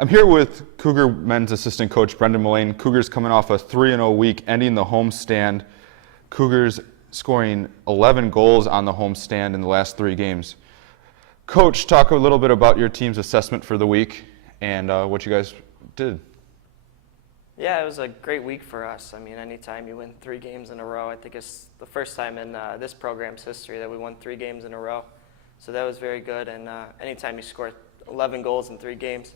I'm here with Cougar men's assistant coach Brendan Mullane. Cougars coming off a 3-0 week, ending the homestand. Cougars scoring 11 goals on the homestand in the last 3 games. Coach, talk a little bit about your team's assessment for the week and what you guys did. Yeah, it was a great week for us. I mean, anytime you win 3 games in a row, I think it's the first time in this program's history that we won 3 games in a row. So that was very good. And anytime you score 11 goals in 3 games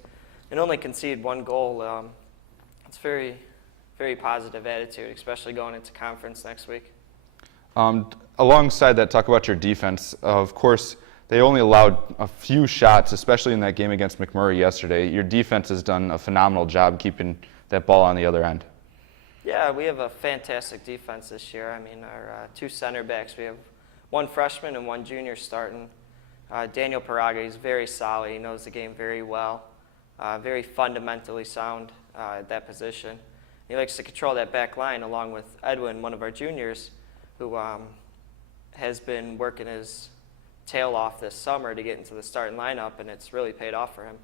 and only concede 1 goal, it's very, very positive attitude, especially going into conference next week. Alongside that, talk about your defense. Of course, they only allowed a few shots, especially in that game against McMurray yesterday. Your defense has done a phenomenal job keeping that ball on the other end. Yeah, we have a fantastic defense this year. I mean, our 2 center backs, we have 1 freshman and 1 junior starting. Daniel Paraga, he's very solid. He knows the game very well. Very fundamentally sound at that position. He likes to control that back line along with Edwin, one of our juniors, who has been working his tail off this summer to get into the starting lineup, and it's really paid off for him.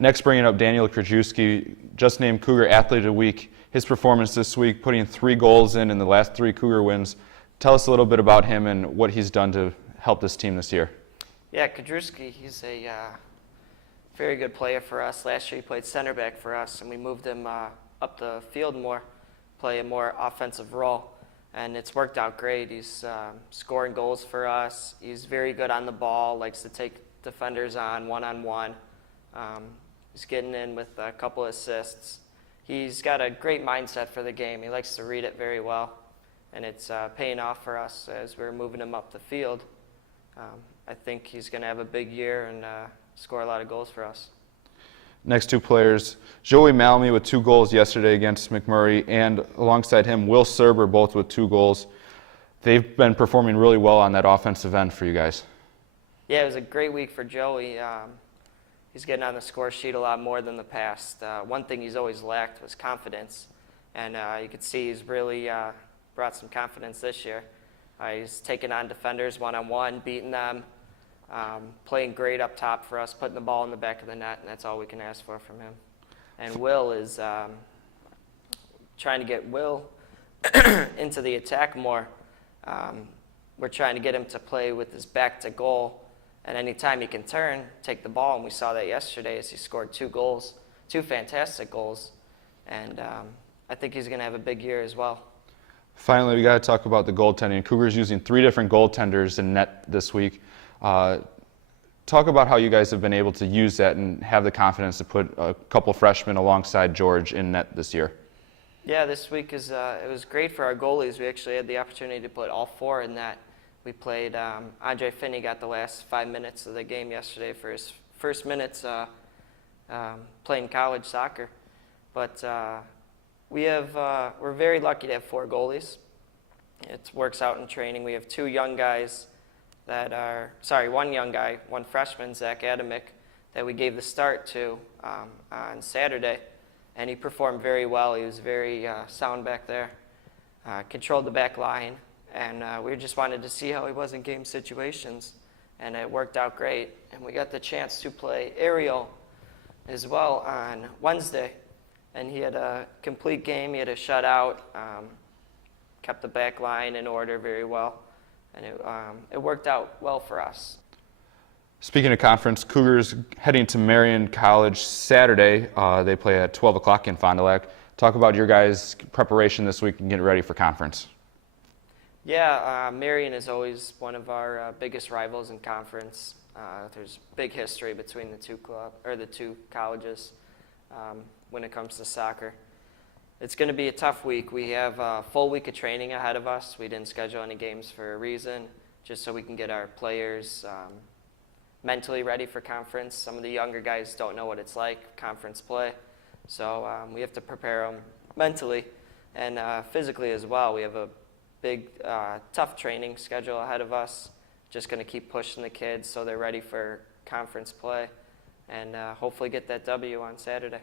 Next, bringing up Daniel Krajewski, just named Cougar Athlete of the Week. His performance this week, putting 3 goals in the last 3 Cougar wins. Tell us a little bit about him and what he's done to help this team this year. Yeah, Krajewski, he's a very good player for us. Last year he played center back for us, and we moved him up the field more, play a more offensive role, and it's worked out great. He's scoring goals for us. He's very good on the ball, likes to take defenders on one-on-one. He's getting in with a couple assists. He's got a great mindset for the game. He likes to read it very well, and it's paying off for us as we're moving him up the field. I think he's going to have a big year and score a lot of goals for us. Next 2 players, Joey Malmy with 2 goals yesterday against McMurray, and alongside him, Will Serber, both with 2 goals. They've been performing really well on that offensive end for you guys. Yeah, it was a great week for Joey. He's getting on the score sheet a lot more than the past. One thing he's always lacked was confidence, and you could see he's really brought some confidence this year. He's taking on defenders one-on-one, beating them, playing great up top for us, putting the ball in the back of the net, and that's all we can ask for from him. And Will is trying to get Will into the attack more. We're trying to get him to play with his back to goal, and anytime he can turn, take the ball, and we saw that yesterday as he scored 2 goals, 2 fantastic goals, and I think he's going to have a big year as well. Finally, we got to talk about the goaltending. Cougars using 3 different goaltenders in net this week. Talk about how you guys have been able to use that and have the confidence to put a couple freshmen alongside George in net this year. Yeah, this week it was great for our goalies. We actually had the opportunity to put all 4 in net. We played, Andre Finney got the last 5 minutes of the game yesterday for his first minutes playing college soccer. But we're very lucky to have 4 goalies. It works out in training. We have 2 young guys that are, 1 young guy, 1 freshman, Zach Adamick, that we gave the start to on Saturday. And he performed very well. He was very sound back there, controlled the back line. And we just wanted to see how he was in game situations, and it worked out great. And we got the chance to play Ariel as well on Wednesday, and he had a complete game. He had a shutout, kept the back line in order very well, and it worked out well for us. Speaking of conference, Cougars heading to Marion College Saturday. They play at 12 o'clock in Fond du Lac. Talk about your guys' preparation this week and getting ready for conference. Yeah, Marion is always one of our biggest rivals in conference. There's big history between the 2 colleges when it comes to soccer. It's going to be a tough week. We have a full week of training ahead of us. We didn't schedule any games for a reason, just so we can get our players mentally ready for conference. Some of the younger guys don't know what it's like, conference play, so we have to prepare them mentally and physically as well. We have a big, tough training schedule ahead of us. Just going to keep pushing the kids so they're ready for conference play and hopefully get that W on Saturday.